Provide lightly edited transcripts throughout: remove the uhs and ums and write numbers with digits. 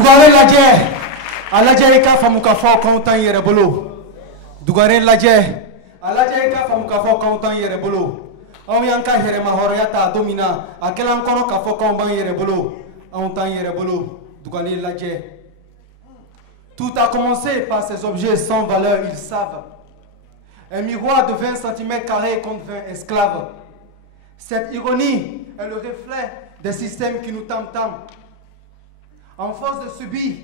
Dugare laje, alaje ka famuka fo kontan yere bolo. Dugare laje, alaje ka famuka fo kontan yere bolo. On yanka here mahorayata domina, akela kono ka fo kon ban yere bolo. On tan yere bolo. Dugare laje. Tout a commencé par ces objets sans valeur, ils savent. Un miroir de 20 cm² contre 20 esclaves. Cette ironie est le reflet des systèmes qui nous tament. En force de subir,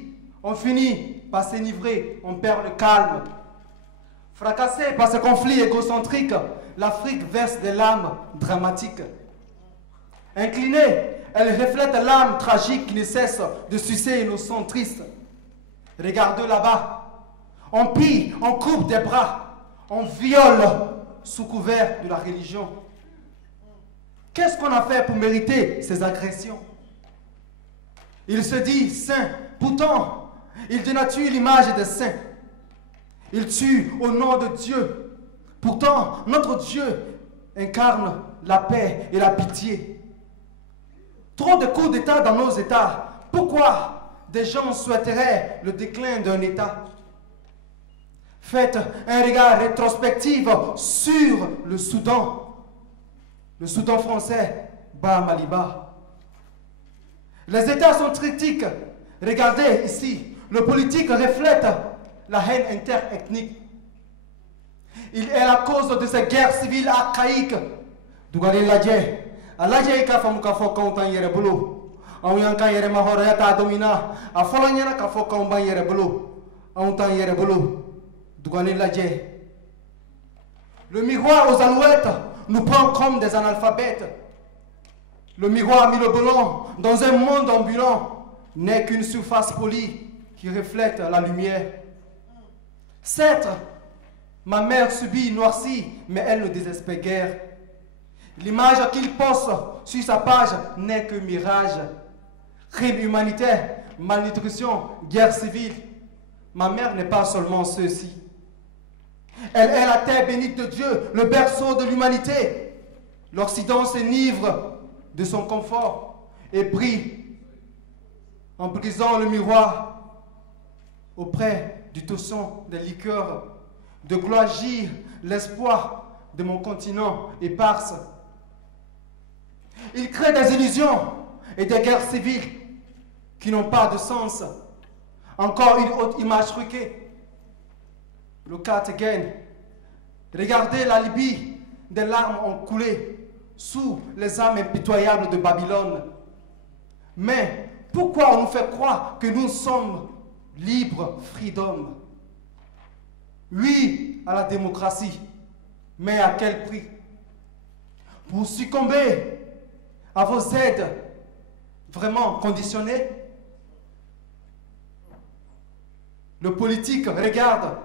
on finit par s'enivrer, on perd le calme. Fracassée par ce conflit égocentrique, l'Afrique verse des larmes dramatiques. Inclinée, elle reflète l'âme tragique qui ne cesse de sucer nos sangs tristes. Regardez là-bas, on pille, on coupe des bras, on viole sous couvert de la religion. Qu'est-ce qu'on a fait pour mériter ces agressions? Il se dit saint, pourtant, il dénature l'image des saints. Il tue au nom de Dieu. Pourtant, notre Dieu incarne la paix et la pitié. Trop de coups d'État dans nos États. Pourquoi des gens souhaiteraient le déclin d'un État? Faites un regard rétrospectif sur le Soudan français, Bas Maliba. Les États sont critiques. Regardez ici, le politique reflète la haine interethnique. Il est la cause de ces guerres civiles archaïques. Dougali Ladje, Aladje Kafamuka Fokontan Yerebolo, Aouyanka Yeremahorata Domina, Afolanyana Kafokamban Yerebolo, Auntan Yerebolo, Dougali Ladje. Le miroir aux alouettes nous prend comme des analphabètes. Le miroir mirobolant dans un monde ambulant n'est qu'une surface polie qui reflète la lumière. Certes, ma mère subit noircie, mais elle ne désespère guère. L'image qu'il poste sur sa page n'est que mirage. Crime humanitaire, malnutrition, guerre civile. Ma mère n'est pas seulement ceci. Elle est la terre bénite de Dieu, le berceau de l'humanité. L'Occident s'enivre de son confort et brille en brisant le miroir auprès du tosson des liqueurs. De gloire gire l'espoir de mon continent éparse. Il crée des illusions et des guerres civiles qui n'ont pas de sens. Encore une autre image truquée. Le Carthagène. Regardez la Libye, des larmes ont coulé sous les âmes impitoyables de Babylone. Mais pourquoi on nous fait croire que nous sommes libres, freedom? Oui à la démocratie, mais à quel prix? Pour succomber à vos aides vraiment conditionnées? Le politique regarde,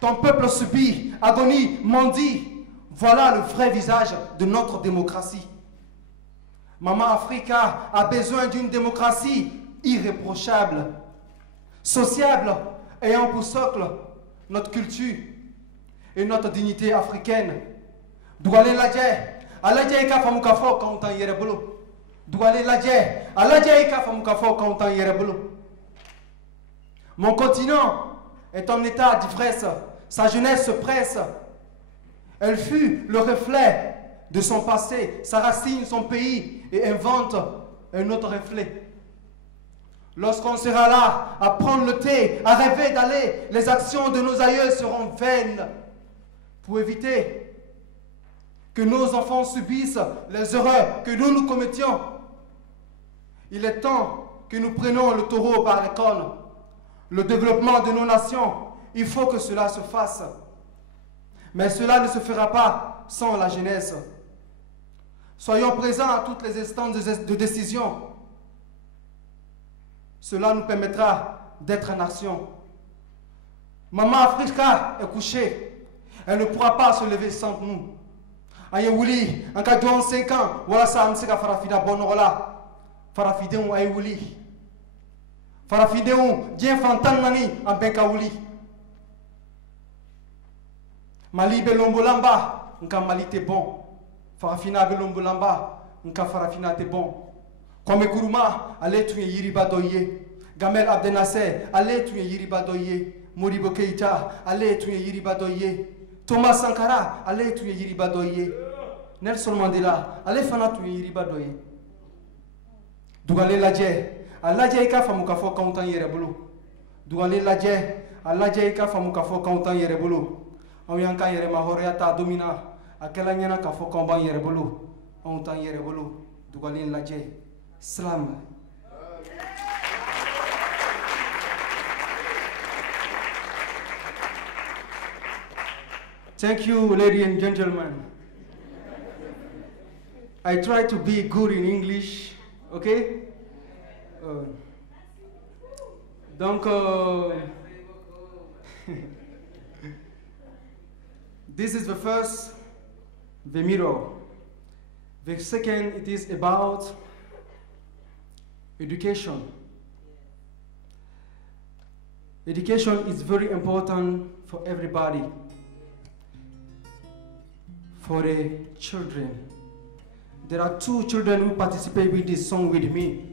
ton peuple subit, agonie, mendie. Voilà le vrai visage de notre démocratie. Maman Africa a besoin d'une démocratie irréprochable, sociable, ayant pour socle notre culture et notre dignité africaine. Douale Ladje, Aladje Ika Famukafo Kantan Yerebolo. Douale Ladje, Aladje Ika Famukafo Kantan Yerebolo. Mon continent est en état d'ivresse, sa jeunesse se presse. Elle fut le reflet de son passé, sa racine, son pays, et invente un autre reflet. Lorsqu'on sera là à prendre le thé, à rêver d'aller, les actions de nos aïeux seront vaines. Pour éviter que nos enfants subissent les erreurs que nous commettions, il est temps que nous prenions le taureau par les cornes. Le développement de nos nations, il faut que cela se fasse. Mais cela ne se fera pas sans la jeunesse. Soyons présents à toutes les instances de décision. Cela nous permettra d'être en action. Maman Africa est couchée. Elle ne pourra pas se lever sans nous. Ayewouli, en cas de 5 ans, voilà ça, on sait que Farafida Bonola. Farafidéon Ayewouli. Farafidéon, Dien Fantan Nani, en Benkaouli. Mali Belombolamba, nka Mali t'es bon. Farafina Belombolamba, nka Farafina t'es bon. Kwame Kuruma, allez tuer Yiriba Doye. Gamel Abdel Nasser, allez tu Yiriba Doye. Modibo Keïta, allez tu Yiriba Doye. Thomas Sankara, allez tu Yiriba Doye. Nelson Mandela, allez fana tu Yiriba Doye. Dugale Ladje, Aladje Ika Famukafo Kauntan Yerebolo. Dugale Ladje, Aladje Ika Famukafo Kauntan Yerebolo. Ayanka Yerema Horeata Domina, Akelanyana Kafo Kamban Yerebolo. Kauntan Yerebolo. Dugale Ladje. Slam. Thank you, ladies and gentlemen. I try to be good in English, okay? Donc, this is the first, the mirror. The second, it is about education. Education is very important for everybody. For the children. There are 2 children who participate with this song with me.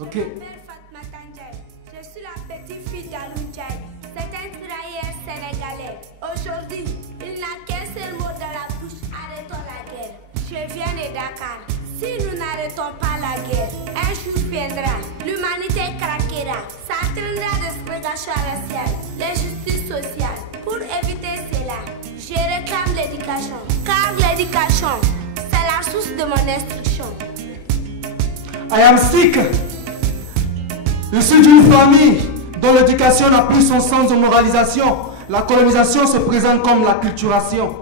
Okay. Je m'appelle Fatma Tandjaï. Je suis la petite fille d'Alou Ndiaye. C'est un tirailleur sénégalais. Aujourd'hui, il n'a qu'un seul mot dans la bouche. Arrêtons la guerre. Je viens de Dakar. Si nous n'arrêtons pas la guerre, un jour viendra. L'humanité craquera. S'entraînera de ségrégation raciale, l'injustice sociale. Pour éviter cela, je réclame l'éducation, car l'éducation, c'est la source de mon instruction. I am sick. Je suis d'une famille dont l'éducation n'a plus son sens de moralisation. La colonisation se présente comme la culturation.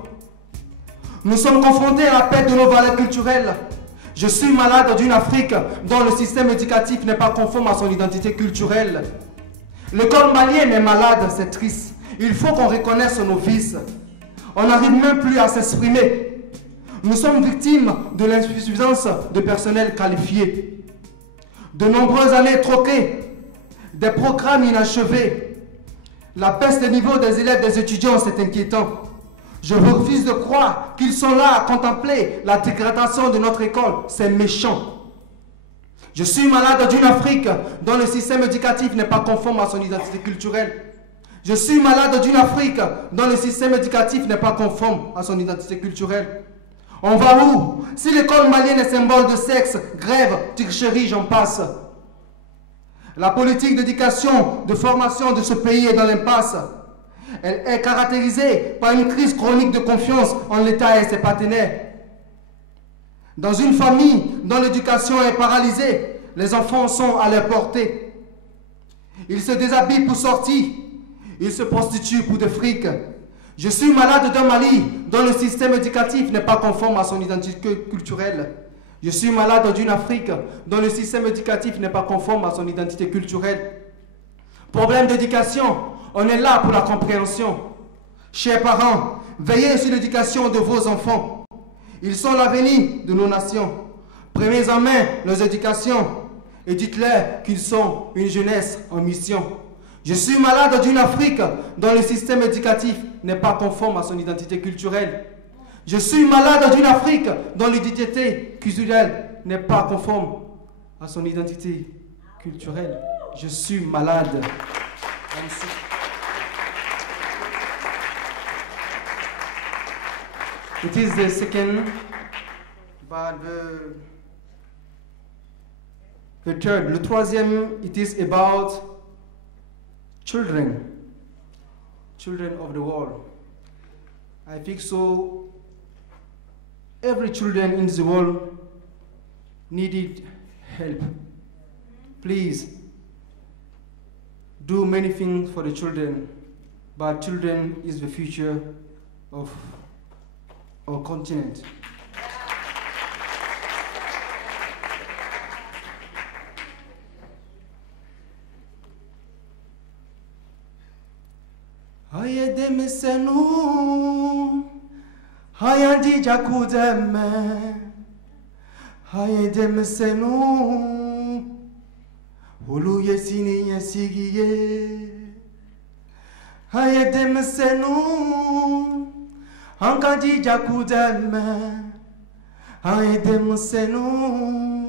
Nous sommes confrontés à la perte de nos valeurs culturelles. Je suis malade d'une Afrique dont le système éducatif n'est pas conforme à son identité culturelle. L'école malienne est malade, c'est triste. Il faut qu'on reconnaisse nos vices. On n'arrive même plus à s'exprimer. Nous sommes victimes de l'insuffisance de personnel qualifié. De nombreuses années troquées, des programmes inachevés. La baisse des niveaux des élèves, des étudiants, c'est inquiétant. Je refuse de croire qu'ils sont là à contempler la dégradation de notre école. C'est méchant. Je suis malade d'une Afrique dont le système éducatif n'est pas conforme à son identité culturelle. Je suis malade d'une Afrique dont le système éducatif n'est pas conforme à son identité culturelle. On va où? Si l'école malienne est symbole de sexe, grève, tricherie, j'en passe. La politique d'éducation, de formation de ce pays est dans l'impasse. Elle est caractérisée par une crise chronique de confiance en l'État et ses partenaires. Dans une famille dont l'éducation est paralysée, les enfants sont à leur portée. Ils se déshabillent pour sortir. Ils se prostituent pour des frics. Je suis malade d'un Mali dont le système éducatif n'est pas conforme à son identité culturelle. Je suis malade d'une Afrique dont le système éducatif n'est pas conforme à son identité culturelle. Problème d'éducation, on est là pour la compréhension. Chers parents, veillez sur l'éducation de vos enfants. Ils sont l'avenir de nos nations. Prenez en main leurs éducations et dites-leur qu'ils sont une jeunesse en mission. Je suis malade d'une Afrique dont le système éducatif n'est pas conforme à son identité culturelle. Je suis malade d'une Afrique dont l'identité culturelle n'est pas conforme à son identité culturelle. Je suis malade. It is the second, but the third. Le troisième, it is about children of the world. I think so. Every children in the world needed help. Please do many things for the children, but children is the future of our continent. Hayedeme senu, hayandi jakudeme, hayedeme senu, hulu yesini yesigiye, hayedeme senu, hankandi jakudeme, hayedeme senu,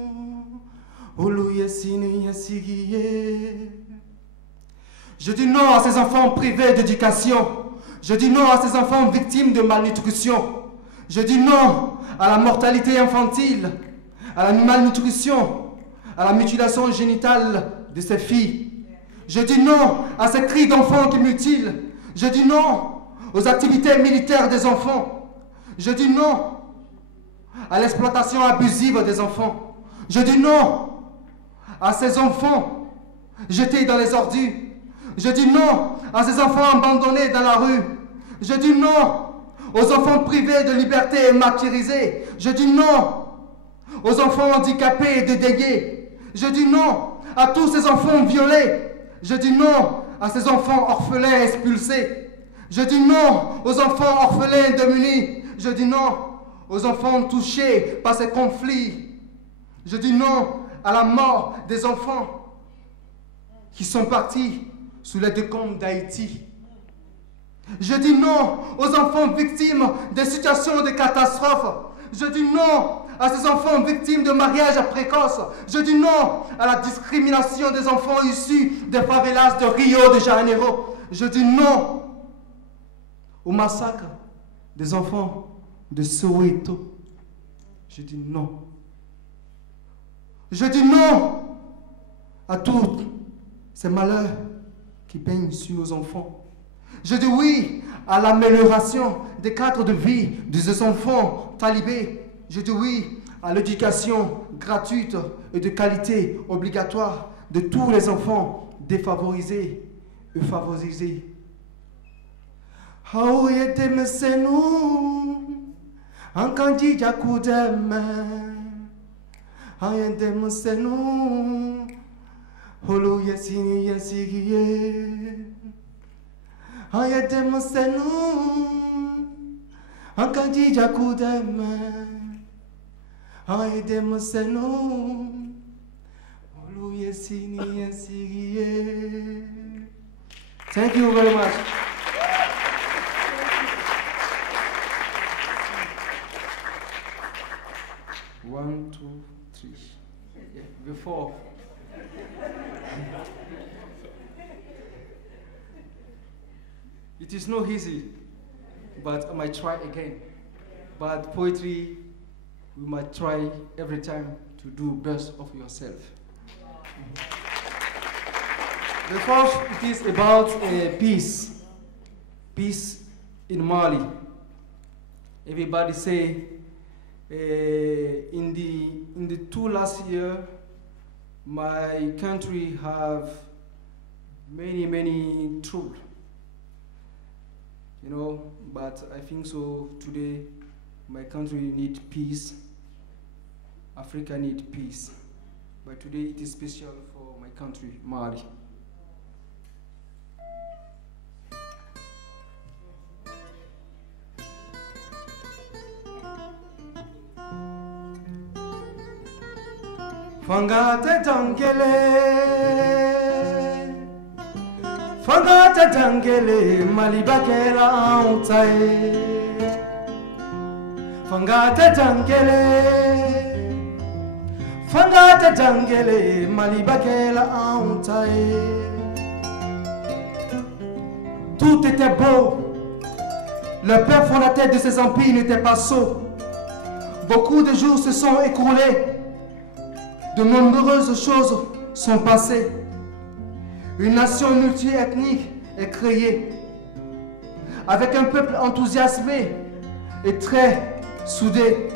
Je dis non à ces enfants privés d'éducation. Je dis non à ces enfants victimes de malnutrition. Je dis non à la mortalité infantile, à la malnutrition, à la mutilation génitale de ces filles. Je dis non à ces cris d'enfants qui mutilent. Je dis non aux activités militaires des enfants. Je dis non à l'exploitation abusive des enfants. Je dis non à ces enfants jetés dans les ordures. Je dis non à ces enfants abandonnés dans la rue. Je dis non aux enfants privés de liberté et martyrisés. Je dis non aux enfants handicapés et dédaignés. Je dis non à tous ces enfants violés. Je dis non à ces enfants orphelins expulsés. Je dis non aux enfants orphelins démunis. Je dis non aux enfants touchés par ces conflits. Je dis non à la mort des enfants qui sont partis sous les décombres d'Haïti. Je dis non aux enfants victimes des situations de catastrophe. Je dis non à ces enfants victimes de mariages précoces. Je dis non à la discrimination des enfants issus des favelas de Rio de Janeiro. Je dis non au massacre des enfants de Soweto. Je dis non. Je dis non à tous ces malheurs qui peignent sur nos enfants. Je dis oui à l'amélioration des cadres de vie de ces enfants talibés. Je dis oui à l'éducation gratuite et de qualité obligatoire de tous les enfants défavorisés et favorisés. Thank you very much. One, two, three. Yeah, before. It is not easy, but I might try again. But poetry, we might try every time to do best of yourself. The first, it is about peace. Peace in Mali. Everybody say, in the 2 last year, my country have many trouble. You know, but I think so today my country need peace. Africa need peace. But today it is special for my country, Mali. Fangate tangele malibakela ontae. Fangate tangele malibakela ontae. Tout était beau. Le père fondateur de ces empires n'était pas sot. Beaucoup de jours se sont écoulés. De nombreuses choses sont passées. Une nation multiethnique est créée, avec un peuple enthousiasmé et très soudé.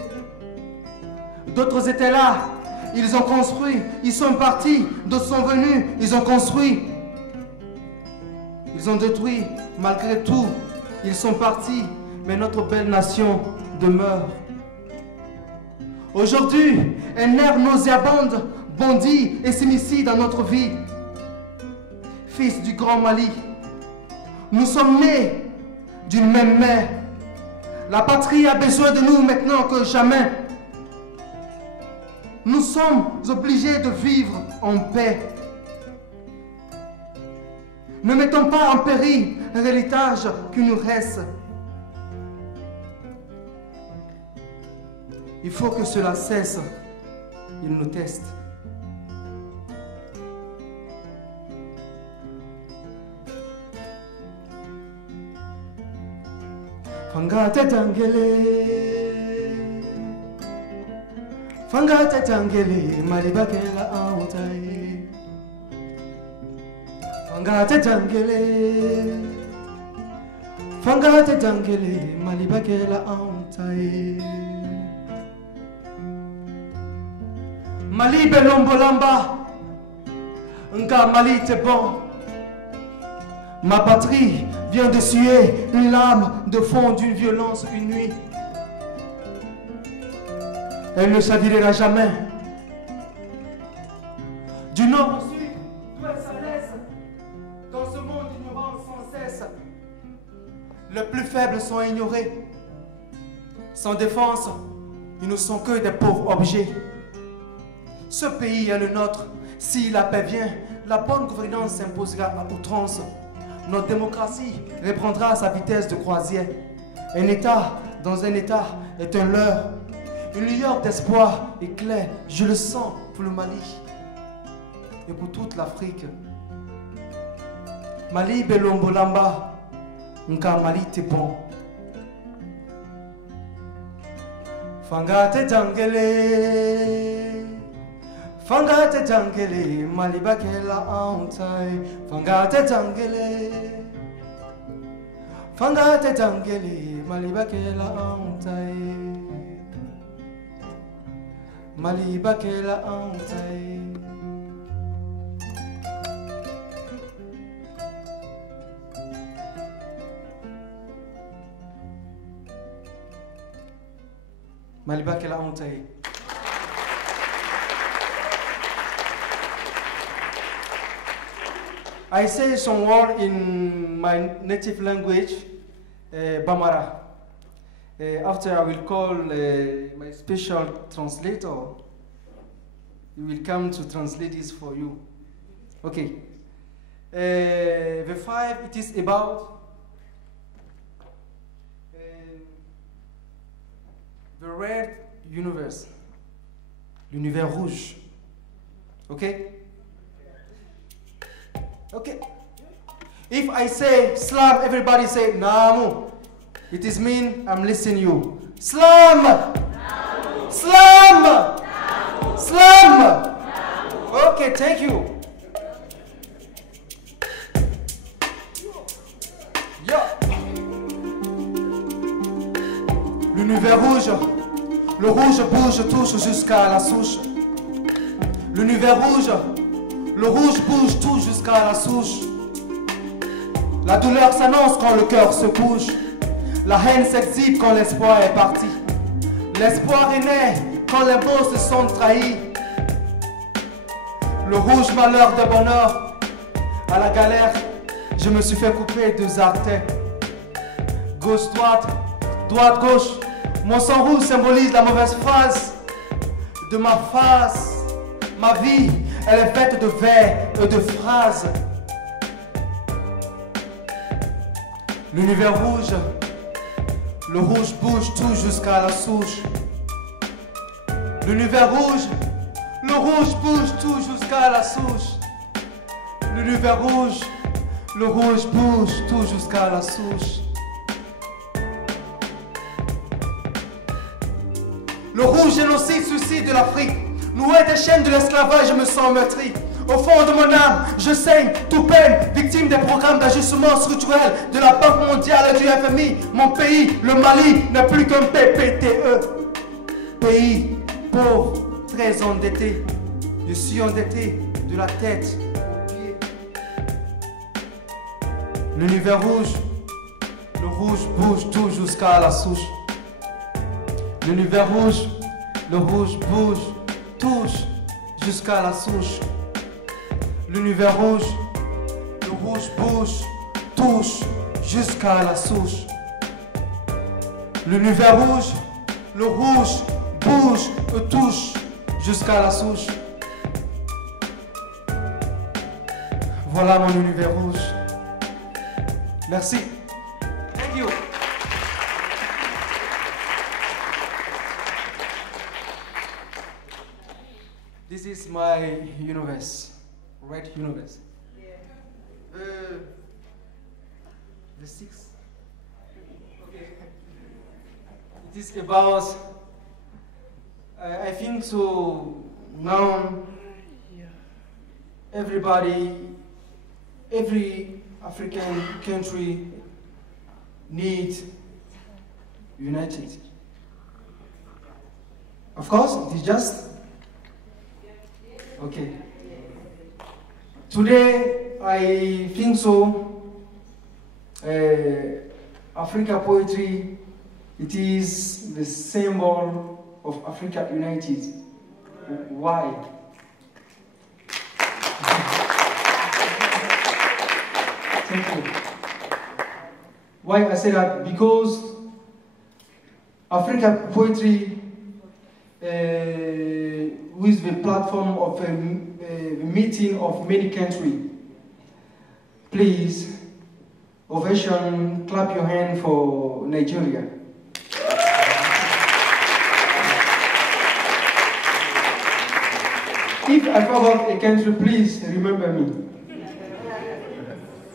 D'autres étaient là, ils ont construit, ils sont partis, d'autres sont venus, ils ont construit. Ils ont détruit, malgré tout, ils sont partis, mais notre belle nation demeure. Aujourd'hui, un air nauséabonde bondit et s'initie dans notre vie. Fils du grand Mali, nous sommes nés d'une même mère. La patrie a besoin de nous maintenant que jamais. Nous sommes obligés de vivre en paix. Ne mettons pas en péril l'héritage qui nous reste. Il faut que cela cesse. Il nous teste. Fangate Tangele, Fangate Tangele, Malibakela Autai. Fangate Tangele, Fangate Tangele, Malibakela Autai. Mali Belombolamba, Nga Mali t'es bon. Ma patrie vient de suer une lame de fond d'une violence une nuit. Elle ne chavirera jamais. Du nord au sud, d'ouest à l'est, dans ce monde ignorant sans cesse, les plus faibles sont ignorés. Sans défense, ils ne sont que des pauvres objets. Ce pays est le nôtre. Si la paix vient, la bonne gouvernance s'imposera à outrance. Notre démocratie reprendra sa vitesse de croisière. Un État dans un État est un leurre. Une lueur d'espoir éclaire, je le sens pour le Mali et pour toute l'Afrique. Mali Belombolamba, Nka Mali t'es bon. Fangate Tangele, Fangate Tangele, Malibakela Autai. Fangate Tangele, Fangate Tangele, Malibakela Autai. Malibakela Autai. Malibakela Autai. I say some word in my native language, Bamara. After I will call my special translator. He will come to translate this for you. Okay. The 5, it is about the red universe, l'univers rouge. Okay? Okay. If I say Slam, everybody say Namu. It is mean I'm listening you. Slam! Namu. Slam! Namu. Slam! Namu. Okay, thank you. Yeah. L'univers rouge, le rouge bouge, touche jusqu'à la souche. L'univers rouge, le rouge bouge, touche jusqu'à la souche. La douleur s'annonce quand le cœur se bouge. La haine s'exhibe quand l'espoir est parti. L'espoir est né quand les beaux se sont trahis. Le rouge malheur de bonheur. À la galère, je me suis fait couper 2 artères. Gauche-droite, droite-gauche. Mon sang rouge symbolise la mauvaise phase de ma face. Ma vie, elle est faite de vers et de phrases. L'univers rouge, le rouge bouge tout jusqu'à la souche. L'univers rouge, le rouge bouge tout jusqu'à la souche. L'univers rouge, le rouge bouge tout jusqu'à la souche. Le rouge génocide, suicide de l'Afrique. Noué des chaînes de l'esclavage, je me sens meurtri. Au fond de mon âme, je saigne, tout peine, victime des programmes d'ajustement structurel de la Banque mondiale et du FMI. Mon pays, le Mali, n'est plus qu'un PPTE. Pays pauvre, très endetté. Je suis endetté de la tête aux pieds. L'univers rouge, le rouge bouge tout jusqu'à la souche. L'univers rouge, le rouge bouge, touche jusqu'à la souche. L'univers rouge, le rouge bouge, touche jusqu'à la souche. L'univers rouge, le rouge bouge et touche jusqu'à la souche. Voilà mon univers rouge. Merci. Thank you. This is my universe, red universe. Yeah. The 6. Okay. It is about, I think so, now everybody, every African country needs united. Of course, it is just, okay. Today, I think so, Africa poetry, it is the symbol of Africa united. Why? Thank you. Why I say that? Because Africa poetry with the platform of a meeting of many countries. Please, ovation, clap your hand for Nigeria. If I forgot a country, please remember me.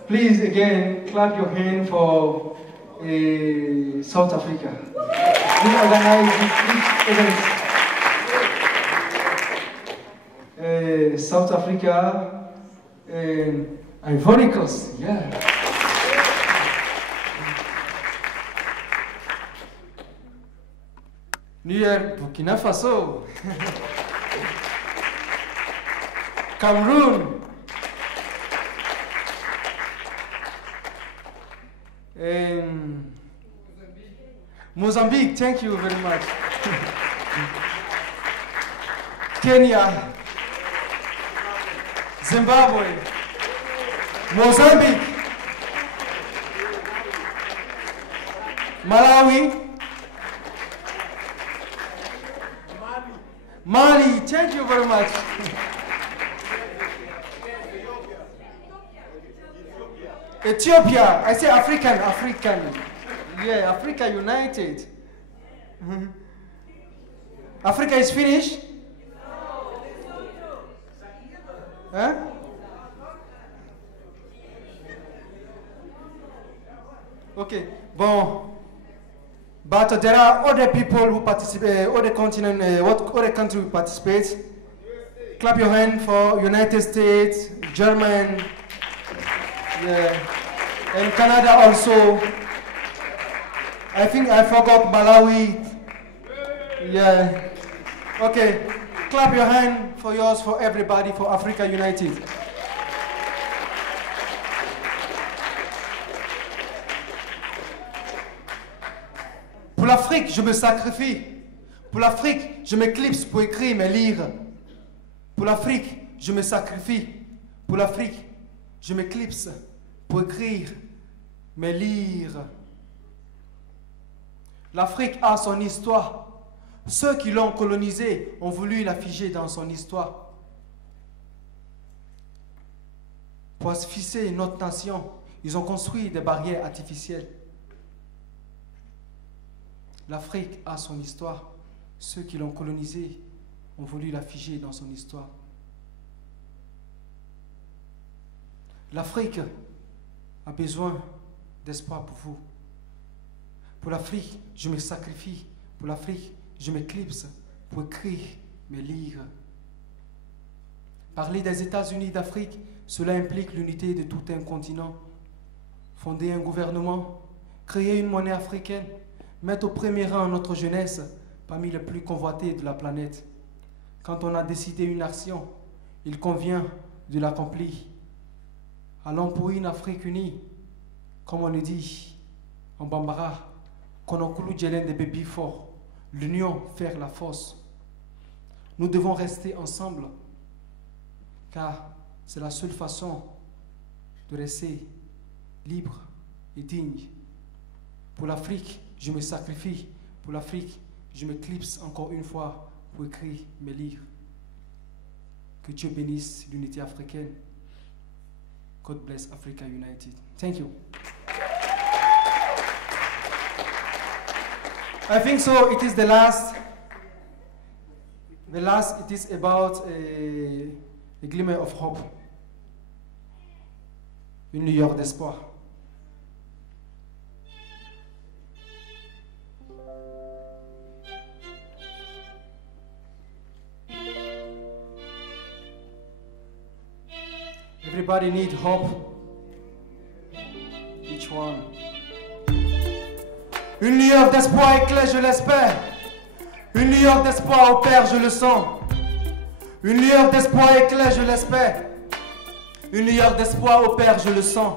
Please, again, clap your hand for South Africa. We organize this event. South Africa, Ivory Coast, yeah. Niger, Burkina Faso, Cameroon, Mozambique, thank you very much. Kenya, Zimbabwe, Mozambique, Malawi, Mali, thank you very much. Ethiopia, I say African. Yeah, Africa united. Africa is finished? Huh? Okay, bon. But there are other people who participate, other continent, other country who participate. Clap your hand for United States, German, yeah, and Canada also. I think I forgot Malawi. Yeah. Okay. Clap your hand for yours, for everybody, for Africa United. Pour l'Afrique, je me sacrifie. Pour l'Afrique, je m'éclipse pour écrire, mais lire. Pour l'Afrique, je me sacrifie. Pour l'Afrique, je m'éclipse pour écrire, mais lire. L'Afrique a son histoire. Ceux qui l'ont colonisée ont voulu la figer dans son histoire. Pour asphyxier notre nation, ils ont construit des barrières artificielles. L'Afrique a son histoire. Ceux qui l'ont colonisée ont voulu la figer dans son histoire. L'Afrique a besoin d'espoir pour vous. Pour l'Afrique, je me sacrifie. Pour l'Afrique, je m'éclipse pour écrire, mais lire. Parler des États-Unis d'Afrique, cela implique l'unité de tout un continent. Fonder un gouvernement, créer une monnaie africaine, mettre au premier rang notre jeunesse parmi les plus convoités de la planète. Quand on a décidé une action, il convient de l'accomplir. Allons pour une Afrique unie, comme on le dit en Bambara, Konokulu Djelen de Bébi fort, l'union faire la force. Nous devons rester ensemble, car c'est la seule façon de rester libre et digne. Pour l'Afrique, je me sacrifie. Pour l'Afrique, je m'éclipse encore une fois pour écrire, me lire. Que Dieu bénisse l'unité africaine. God bless Africa United. Thank you. I think so. It is the last. The last, it is about a glimmer of hope. Une lueur d'espoir. Everybody need hope. Each one. Une lueur d'espoir éclaire, je l'espère. Une lueur d'espoir opère, je le sens. Une lueur d'espoir éclaire, je l'espère. Une lueur d'espoir opère, je le sens.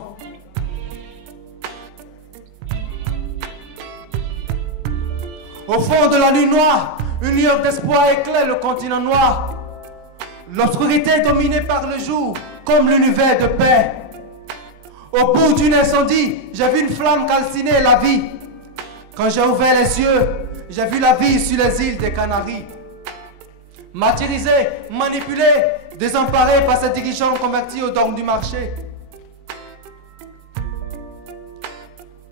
Au fond de la nuit noire, une lueur d'espoir éclaire le continent noir. L'obscurité dominée par le jour, comme l'univers de paix. Au bout d'une incendie, j'ai vu une flamme calciner la vie. Quand j'ai ouvert les yeux, j'ai vu la vie sur les îles des Canaries. Martyrisé, manipulé, désemparé par ces dirigeants convertis aux dogmes du marché.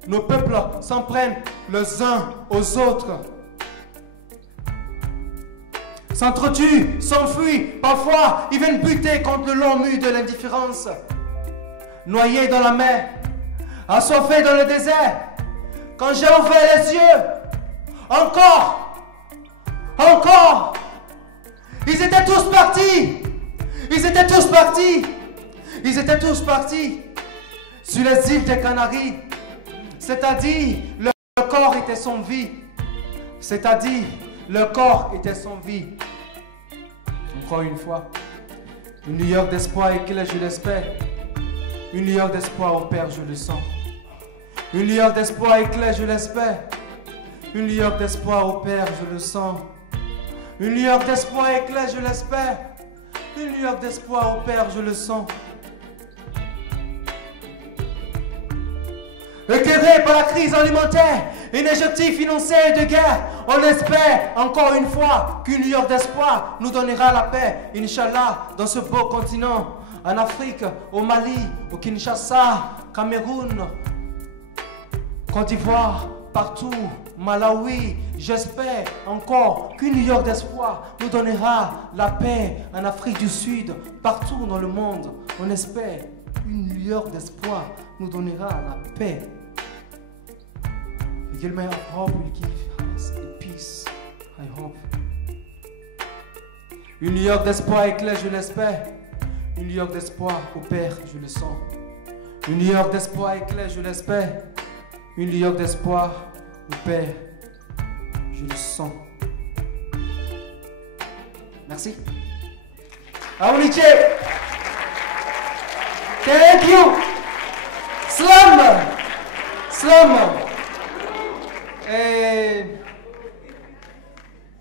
Nos peuples s'en prennent les uns aux autres. S'entretuent, s'enfuient, parfois ils viennent buter contre le long mur de l'indifférence. Noyés dans la mer, assoiffés dans le désert. Quand j'ai ouvert les yeux, encore, ils étaient tous partis. Ils étaient tous partis. Ils étaient tous partis sur les îles des Canaries. C'est-à-dire, le corps était sans vie. C'est-à-dire, le corps était sans vie. Encore une fois, une lueur d'espoir éclaire, je l'espère. Une lueur d'espoir opère, je le sens. Une lueur d'espoir éclaire, je l'espère. Une lueur d'espoir opère, je le sens. Une lueur d'espoir éclaire, je l'espère. Une lueur d'espoir opère, je le sens. Éclairé par la crise alimentaire, énergétique, financière et de guerre, on espère encore une fois qu'une lueur d'espoir nous donnera la paix, Inch'Allah, dans ce beau continent, en Afrique, au Mali, au Kinshasa, Cameroun, Côte d'Ivoire, partout, Malawi. J'espère encore qu'une lueur d'espoir nous donnera la paix en Afrique du Sud, partout dans le monde. On espère une lueur d'espoir nous donnera la paix. The Gilman of Hope will give us a peace, I hope. Une lueur d'espoir éclaire, je l'espère. Une lueur d'espoir opère, je le sens. Une lueur d'espoir éclaire, je l'espère. Une lueur d'espoir opère, je le sens. Merci. Aouliche. Thank you. Slam.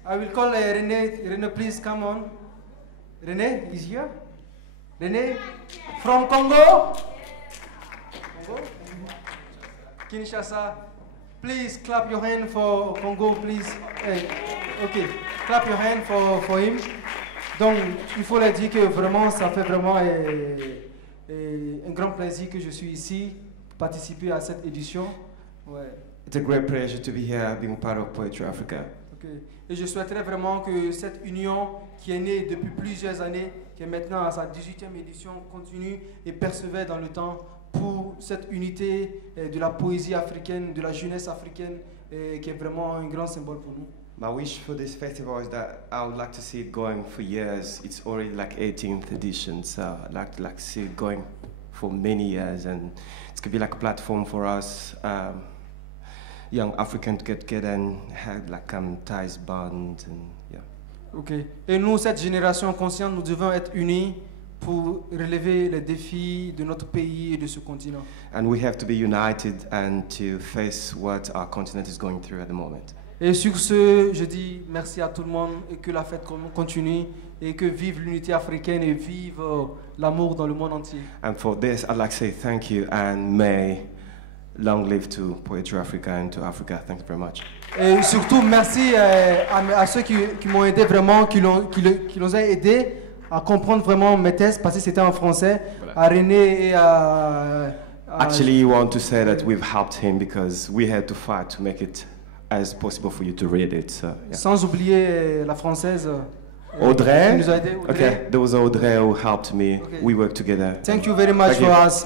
I will call René. René, please come on. René is here. René from Congo. Kinshasa. Please clap your hand for Congo, please. Okay, clap your hand for him. Donc, il faut leur dire que vraiment, ça fait vraiment un grand plaisir que je suis ici, participer à cette édition. Ouais. It's a great pleasure to be here, being part of Poetry Africa. Okay. Et je souhaiterais vraiment que cette union qui est née depuis plusieurs années, qui est maintenant à sa 18e édition, continue et persévère dans le temps pour cette unité de la poésie africaine, de la jeunesse africaine, qui est vraiment un grand symbole pour nous. My wish for this festival is that I would like to see it going for years. It's already like 18th edition, so I'd like to see it going for many years, and it's gonna be like a platform for us young Africans to get together and have like ties, bonds, and yeah. Okay. Et nous, cette génération consciente, nous devons être unis pour relever les défis de notre pays et de ce continent. And we have to be united and to face what our continent is going through at the moment. Et sur ce, je dis merci à tout le monde et que la fête continue et que vive l'unité africaine et vive l'amour dans le monde entier. And for this, I'd like to say thank you and may long live to Poetry Africa and to Africa. Thanks very much. Et surtout, merci à ceux qui m'ont aidé vraiment, qui nous ont aidé à comprendre vraiment mes textes parce que c'était en français. Voilà. À René et à Actually, you want to say that we've helped him because we had to fight to make it as possible for you to read it. So, yeah. Sans oublier la française. Audrey? Qui nous a aidé, Audrey. Okay, there was Audrey who helped me. Okay. We worked together. Thank you very much for us.